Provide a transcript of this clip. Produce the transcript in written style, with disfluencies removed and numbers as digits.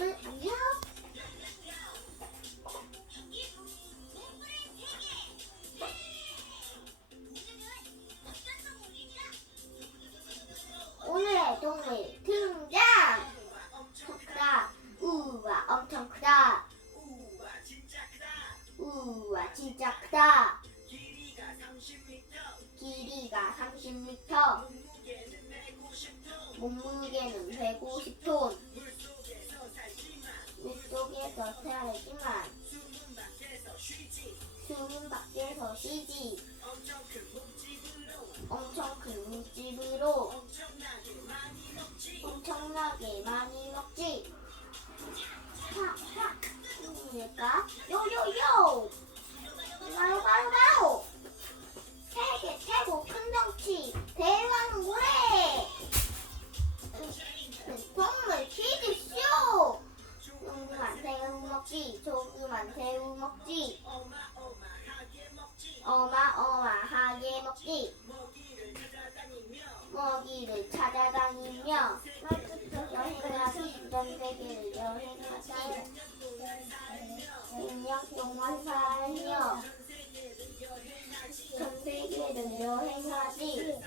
안녕. 오늘의 동물 등장. 크다. 우와 엄청 크다. 우와 진짜 크다. 길이가 30m. 몸무게는 150톤. 물속에서 살지만 숨은 밖에서 쉬지. 엄청 큰 묵집으로 엄청나게 많이 먹지. 누구일까? 요요요! 바로 세계 최고 큰 덩치 대왕고래. 동물 퀴즈쇼. 조그만 새우 먹지. 조그만 새우 먹지. 어마어마하게 먹지. 먹이를 찾아다니며 여행하기. 전 세계를 여행하지. 1년 동안 살며 전 세계를 여행하지.